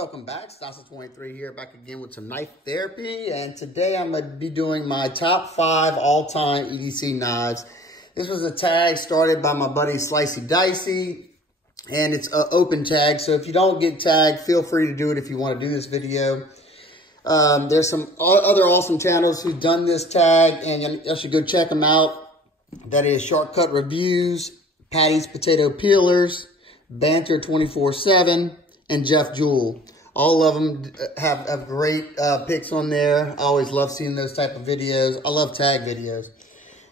Welcome back, Slicey23 here, back again with some knife therapy, and today I'm going to be doing my top 5 all-time EDC knives. This was a tag started by my buddy Slicey Dicey, and it's an open tag, so if you don't get tagged, feel free to do it if you want to do this video. There's some other awesome channels who've done this tag, and you should go check them out. That is Shortcut Reviews, Patty's Potato Peelers, Banter 24/7, and Jeff Jewell. All of them have great picks on there. I always love seeing those type of videos. I love tag videos.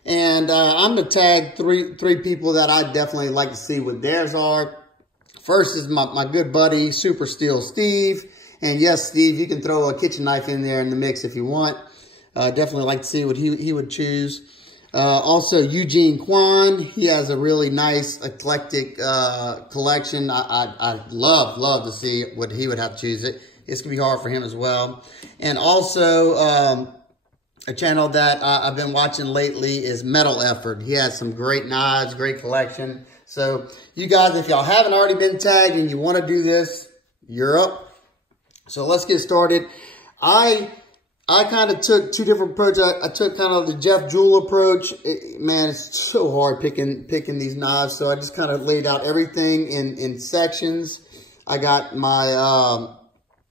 And I'm going to tag three people that I definitely like to see what theirs are. First is my good buddy, Super Steel Steve. And yes, Steve, you can throw a kitchen knife in there in the mix if you want. Definitely like to see what he would choose. Also, Eugene Kwon, he has a really nice eclectic collection. I'd love to see what he would have to choose. It's going to be hard for him as well. And also, a channel that I've been watching lately is Metal Effort. He has some great knives, great collection. So, you guys, if y'all haven't already been tagged and you want to do this, you're up. So, let's get started. I kind of took two different approaches. I took kind of the Jeff Jewell approach. Man, it's so hard picking these knives. So I just kind of laid out everything in sections. I got my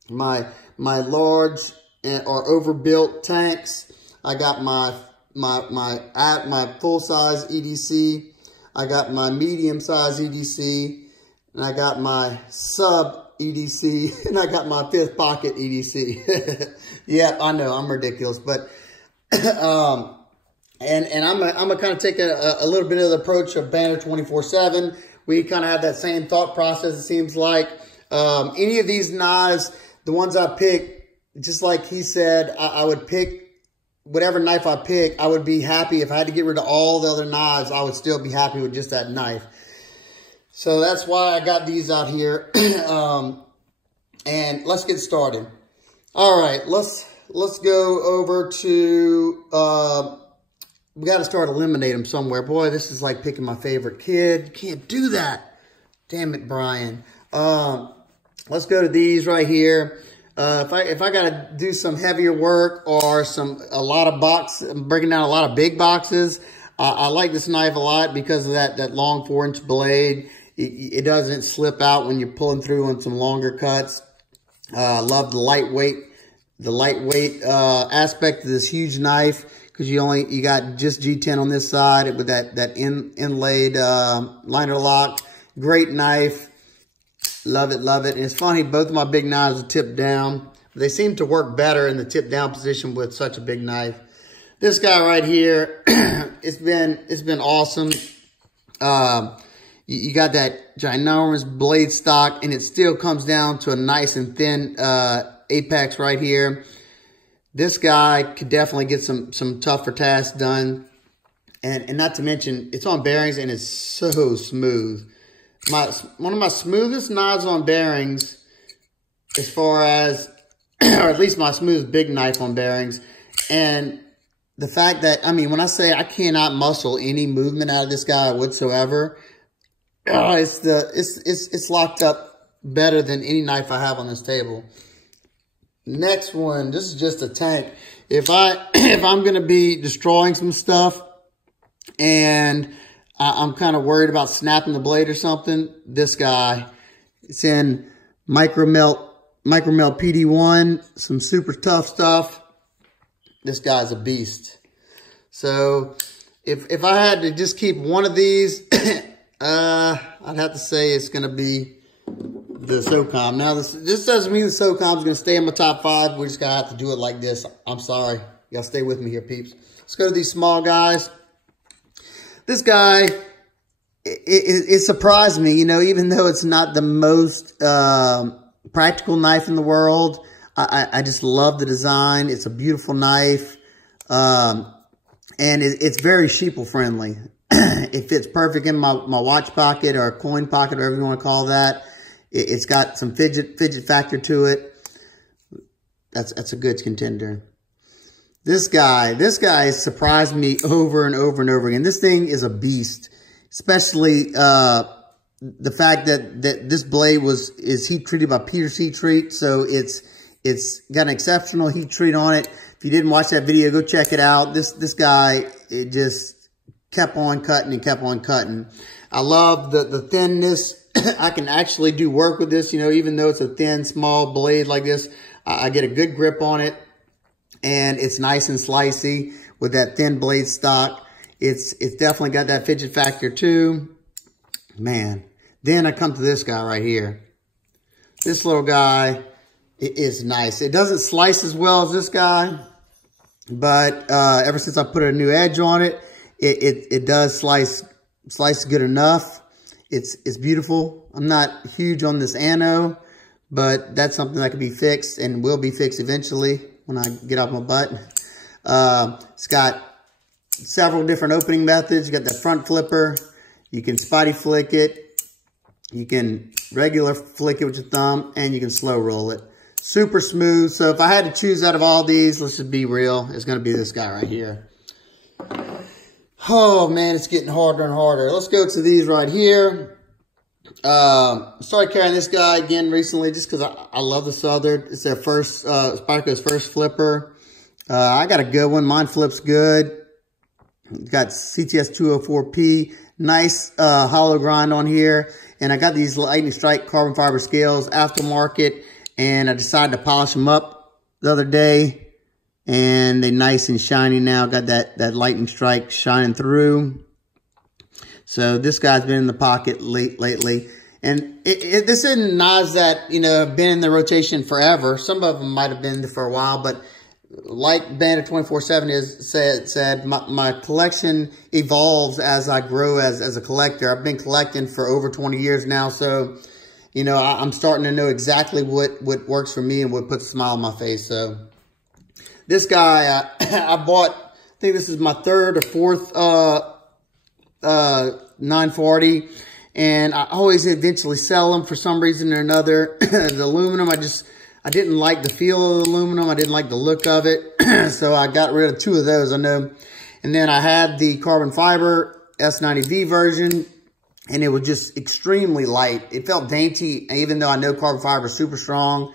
my large or overbuilt tanks. I got my full size EDC. I got my medium size EDC, and I got my sub EDC, and I got my fifth pocket EDC. Yeah, I know I'm ridiculous, but and I'm gonna kind of take a little bit of the approach of Banter 24/7. We kind of have that same thought process. It seems like any of these knives, the ones I pick, just like he said, I would pick whatever knife I pick. I would be happy if I had to get rid of all the other knives. I would still be happy with just that knife. So that's why I got these out here. And let's get started. All right, let's go over to, we got to start eliminating them somewhere. Boy, this is like picking my favorite kid. Can't do that. Damn it, Brian. Let's go to these right here. If I got to do some heavier work or I'm breaking down a lot of big boxes, I like this knife a lot because of that long 4-inch blade. It doesn't slip out when you're pulling through on some longer cuts. Love the lightweight aspect of this huge knife, because you got just G10 on this side with that inlaid liner lock. Great knife. Love it, love it. And it's funny, both of my big knives are tipped down. They seem to work better in the tip down position with such a big knife. This guy right here, it's been awesome. You got that ginormous blade stock, and it still comes down to a nice and thin apex right here. This guy could definitely get some tougher tasks done. And not to mention, it's on bearings and it's so smooth. One of my smoothest knives on bearings, as far as, or at least my smooth big knife on bearings. And the fact that, I mean, when I say I cannot muscle any movement out of this guy whatsoever, it's locked up better than any knife I have on this table. Next one, this is just a tank. If I'm gonna be destroying some stuff and I'm kind of worried about snapping the blade or something, this guy, it's in micromelt PD1, some super tough stuff. This guy's a beast. So if I had to just keep one of these, I'd have to say it's going to be the SOCOM. Now, this doesn't mean the SOCOM is going to stay in my top 5. We're just going to have to do it like this. I'm sorry. You got to stay with me here, peeps. Let's go to these small guys. This guy, it surprised me, you know, even though it's not the most practical knife in the world. I just love the design. It's a beautiful knife. And it's very sheeple friendly. It fits perfect in my watch pocket or a coin pocket, whatever you want to call that. It's got some fidget factor to it. That's a good contender. This guy has surprised me over and over and over again. This thing is a beast, especially the fact that this blade is heat treated by Peter's Heat Treat, so it's got an exceptional heat treat on it. If you didn't watch that video, go check it out. This guy, it just kept on cutting and kept on cutting. I love the thinness. I can actually do work with this, you know, even though it's a thin, small blade like this. I get a good grip on it, and it's nice and slicey with that thin blade stock. It's definitely got that fidget factor too. Man. Then I come to this guy right here. This little guy is nice. It doesn't slice as well as this guy, but ever since I put a new edge on it, it does slice good enough. It's beautiful. I'm not huge on this ano, but that's something that can be fixed and will be fixed eventually when I get off my butt. It's got several different opening methods. You got that front flipper. You can spotty flick it. You can regular flick it with your thumb, and you can slow roll it. Super smooth. So if I had to choose out of all these, let's just be real, it's going to be this guy right here. Oh, man, it's getting harder and harder. Let's go to these right here. Started carrying this guy again recently just because I love the Southern. It's their first, Spyderco's first flipper. I got a good one. Mine flips good. It's got CTS 204P. Nice hollow grind on here. And I got these Lightning Strike carbon fiber scales aftermarket. And I decided to polish them up the other day. And they're nice and shiny now. Got that Lightning Strike shining through. So this guy's been in the pocket lately. And this isn't knives that, you know, have been in the rotation forever. Some of them might have been there for a while, but like Bandit 24/7 said, my collection evolves as I grow as a collector. I've been collecting for over 20 years now, so, you know, I'm starting to know exactly what works for me and what puts a smile on my face. So this guy, I bought, I think this is my third or fourth 940, and I always eventually sell them for some reason or another. The aluminum, I didn't like the feel of the aluminum. I didn't like the look of it. So I got rid of two of those, I know. And then I had the carbon fiber S90V version, and it was just extremely light. It felt dainty, even though I know carbon fiber is super strong.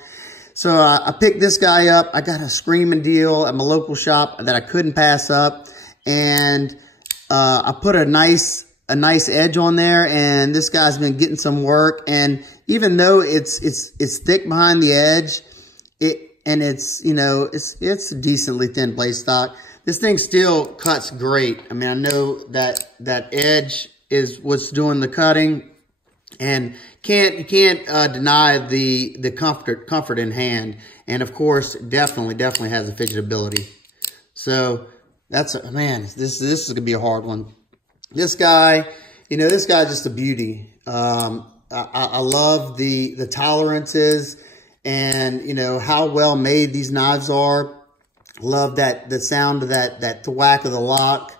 So I picked this guy up. I got a screaming deal at my local shop that I couldn't pass up. And I put a nice edge on there, and this guy's been getting some work. And even though it's thick behind the edge, it's, you know, it's a decently thin blade stock, this thing still cuts great. I mean, I know that edge is what's doing the cutting, and you can't deny the comfort in hand. And of course, definitely has a fidgetability. So that's, man, this is gonna be a hard one. This guy, you know, this guy's just a beauty. I love the tolerances and, you know, how well made these knives are. Love the sound of that thwack of the lock.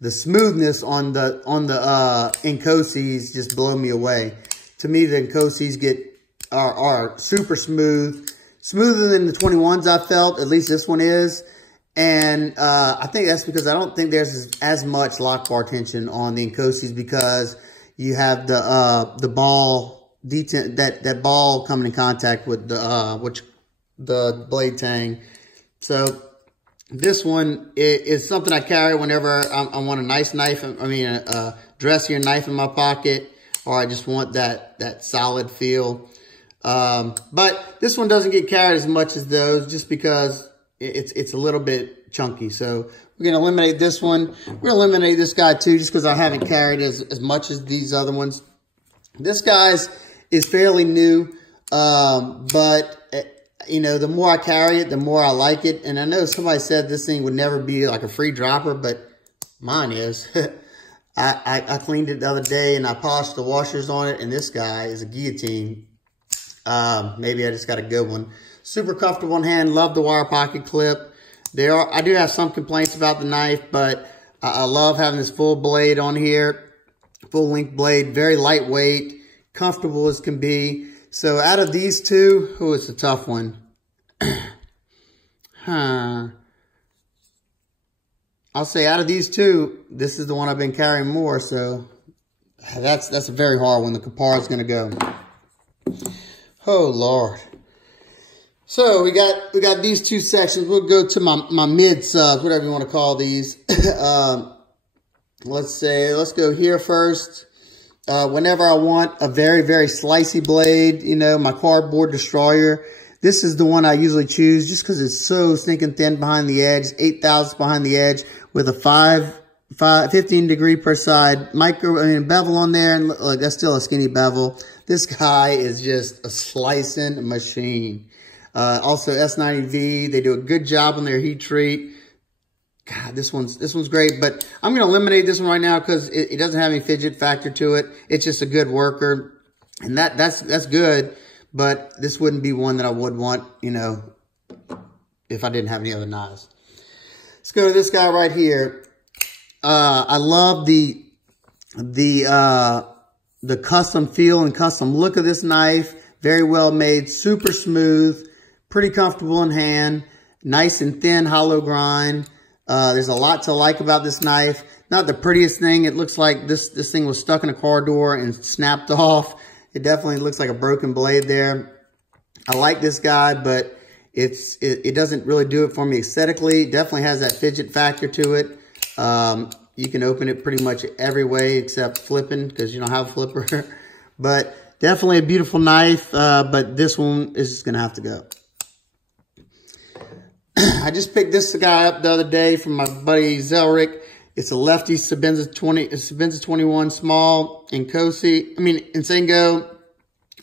The smoothness on the Nkoses just blow me away. To me, the Nkoses are super smooth. Smoother than the 21s I felt, at least this one is. And I think that's because I don't think there's as much lock bar tension on the Nkoses, because you have the ball that ball coming in contact with the blade tang. So this one is something I carry whenever I want a nice knife. I mean, a dressier knife in my pocket, or I just want that solid feel. But this one doesn't get carried as much as those, just because it's a little bit chunky. So we're going to eliminate this one. We're going to eliminate this guy too, just because I haven't carried as much as these other ones. This guy's is fairly new, but you know, the more I carry it, the more I like it. And I know somebody said this thing would never be like a free dropper, but mine is. I cleaned it the other day and I polished the washers on it, and this guy is a guillotine. Maybe I just got a good one. Super comfortable in hand. Love the wire pocket clip. I do have some complaints about the knife, but I love having this full blade on here. Full length blade, very lightweight, comfortable as can be. So out of these two, oh, it's a tough one. I'll say out of these two, this is the one I've been carrying more. So That's a very hard one. The Kapar is going to go. Oh, Lord. So we got these two sections. We'll go to my mid subs, whatever you want to call these. Let's go here first. Whenever I want a very, very slicey blade, you know, my cardboard destroyer, this is the one I usually choose just because it's so stinking thin behind the edge, 8/1000 behind the edge with a 15 degree per side bevel on there. And look, that's still a skinny bevel. This guy is just a slicing machine. Also S90V, they do a good job on their heat treat. God, this one's great, but I'm going to eliminate this one right now because it doesn't have any fidget factor to it. It's just a good worker, and that's good, but this wouldn't be one that I would want, you know, if I didn't have any other knives. Let's go to this guy right here. I love the custom feel and custom look of this knife. Very well made, super smooth, pretty comfortable in hand, nice and thin hollow grind. There's a lot to like about this knife. Not the prettiest thing. It looks like this thing was stuck in a car door and snapped off. It definitely looks like a broken blade there. I like this guy, but it doesn't really do it for me aesthetically. It definitely has that fidget factor to it. You can open it pretty much every way except flipping because you don't have a flipper. But definitely a beautiful knife, but this one is just going to have to go. I just picked this guy up the other day from my buddy Zelric. It's a lefty Sabenza 21 small in Sengo.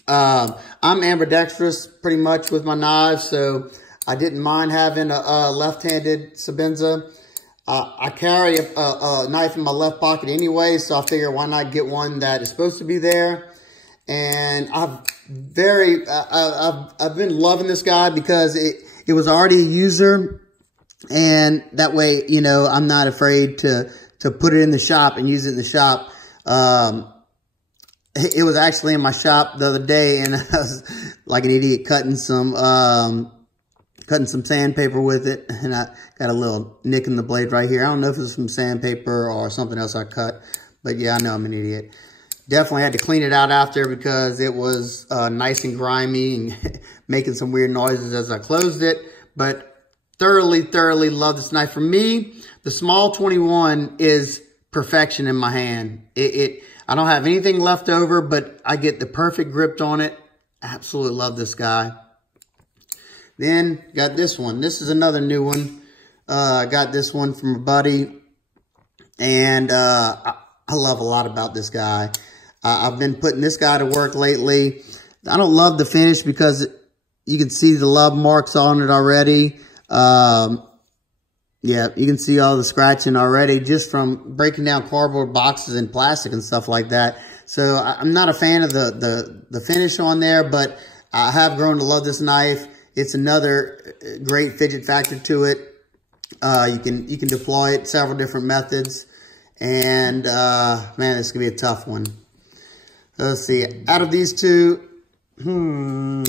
I'm ambidextrous pretty much with my knives, so I didn't mind having a left-handed Sabenza. I carry a knife in my left pocket anyway, so I figure why not get one that is supposed to be there. And I've been loving this guy because it was already a user, and that way, you know, I'm not afraid to put it in the shop and use it in the shop. It was actually in my shop the other day, and I was like an idiot cutting some sandpaper with it, and I got a little nick in the blade right here. I don't know if it's from sandpaper or something else I cut, but yeah, I know I'm an idiot. Definitely had to clean it out after because it was nice and grimy and making some weird noises as I closed it. But thoroughly love this knife. For me, the small 21 is perfection in my hand. I don't have anything left over, but I get the perfect grip on it. Absolutely love this guy. Then got this one. This is another new one. I got this one from a buddy, and I love a lot about this guy. I've been putting this guy to work lately. I don't love the finish because you can see the lub marks on it already. Yeah, you can see all the scratching already just from breaking down cardboard boxes and plastic and stuff like that. So I'm not a fan of the finish on there, but I have grown to love this knife. It's another great fidget factor to it. You can deploy it several different methods. And, man, this could be a tough one. Let's see. Out of these two, oh,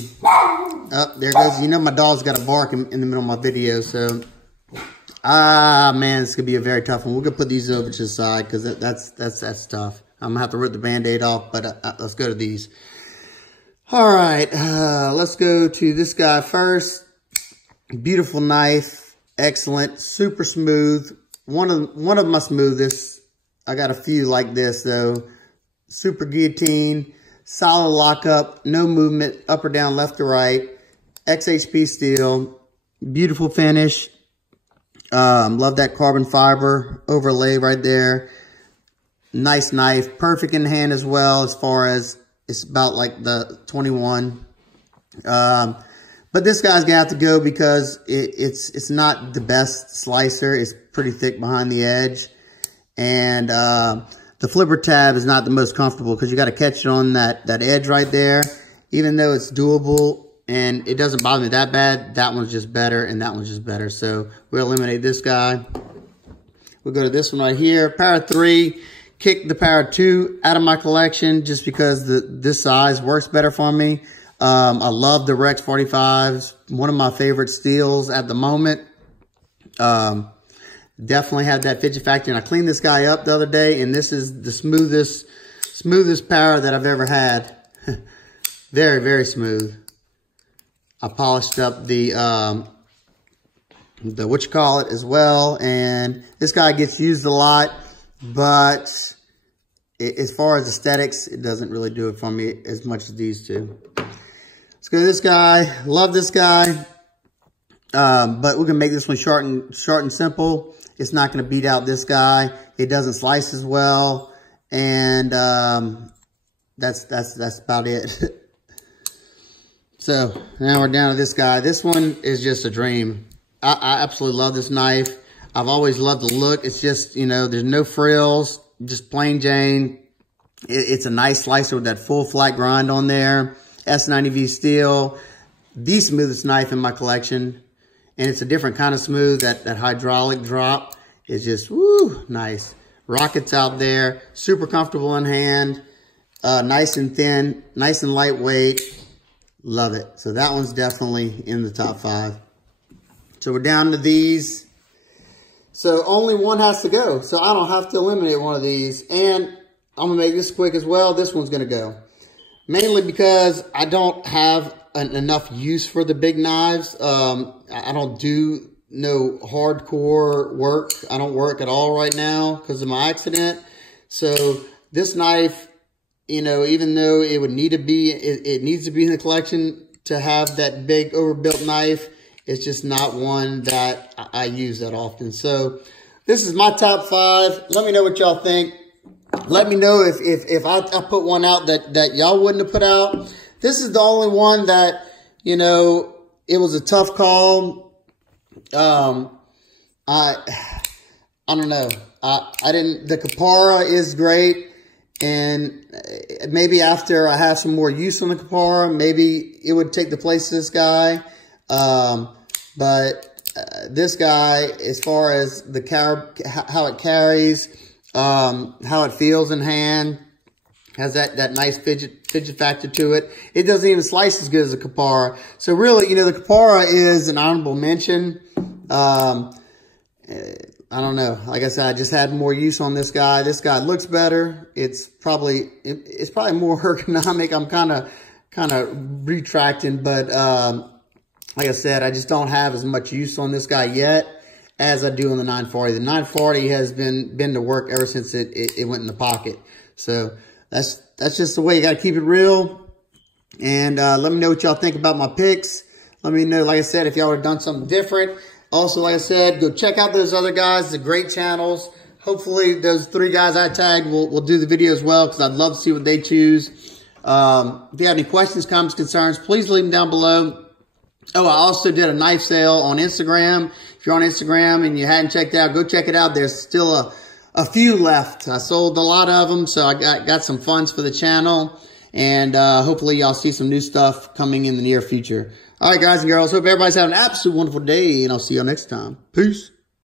there goes. You know my dog's got a bark in the middle of my video, so... man, this could be a very tough one. We're going to put these over to the side because that's tough. I'm going to have to rip the Band-Aid off, but let's go to these. All right, let's go to this guy first. Beautiful knife, excellent, super smooth. One of my smoothest. I got a few like this though. Super guillotine, solid lockup, no movement, up or down, left or right. XHP steel, beautiful finish. Love that carbon fiber overlay right there. Nice knife, perfect in hand as well as far as it's about like the 21. But this guy's gonna have to go because it's not the best slicer. It's pretty thick behind the edge. And the flipper tab is not the most comfortable because you got to catch it on that edge right there. Even though it's doable and it doesn't bother me that bad, that one's just better and that one's just better. So we'll eliminate this guy. We'll go to this one right here. Power 3. Kick the Power 2 out of my collection just because this size works better for me. I love the Rex 45s. One of my favorite steels at the moment. Definitely had that fidget factor. And I cleaned this guy up the other day, and this is the smoothest smoothest power that I've ever had. Very, very smooth. I polished up the whatchamacallit as well, and this guy gets used a lot, but as far as aesthetics, it doesn't really do it for me as much as these two. Let's go to this guy. Love this guy, but we're gonna make this one short and simple. It's not gonna beat out this guy. It doesn't slice as well, and that's about it. So now we're down to this guy. This one is just a dream. I absolutely love this knife. I've always loved the look. It's just, you know, there's no frills, just plain Jane. It's a nice slicer with that full flat grind on there. S90V steel, the smoothest knife in my collection. And it's a different kind of smooth. That hydraulic drop is just, woo, nice. Rockets out there, super comfortable in hand, nice and thin, nice and lightweight. Love it. So that one's definitely in the top 5. So we're down to these. So only one has to go. So I don't have to eliminate one of these. And I'm going to make this quick as well. This one's going to go. Mainly because I don't have enough use for the big knives. I don't do no hardcore work. I don't work at all right now because of my accident. So this knife, you know, even though it would need to be, it needs to be in the collection to have that big overbuilt knife, it's just not one that I use that often. So this is my top 5. Let me know what y'all think. Let me know if I put one out that y'all wouldn't have put out. This is the only one that, you know, it was a tough call. I don't know. The Kapara is great. And maybe after I have some more use on the Kapara, maybe it would take the place of this guy. But this guy, as far as how it carries, how it feels in hand, has that nice fidget factor to it. It doesn't even slice as good as the Kapara. So really, you know, the Kapara is an honorable mention. I don't know. Like I said, I just had more use on this guy. This guy looks better. It's probably more ergonomic. I'm kind of retracting, but like I said, I just don't have as much use on this guy yet as I do on the 940. The 940 has been to work ever since it went in the pocket. So that's just the way you got to keep it real. And let me know what y'all think about my picks. Let me know, like I said, if y'all would have done something different. Also, like I said, go check out those other guys. They're great channels. Hopefully, those 3 guys I tagged will do the video as well, because I'd love to see what they choose. If you have any questions, comments, concerns, please leave them down below. Oh, I also did a knife sale on Instagram. If you're on Instagram and you hadn't checked it out, go check it out. There's still a few left. I sold a lot of them, so I got some funds for the channel. And hopefully, y'all see some new stuff coming in the near future. All right, guys and girls, hope everybody's having an absolute wonderful day, and I'll see y'all next time. Peace.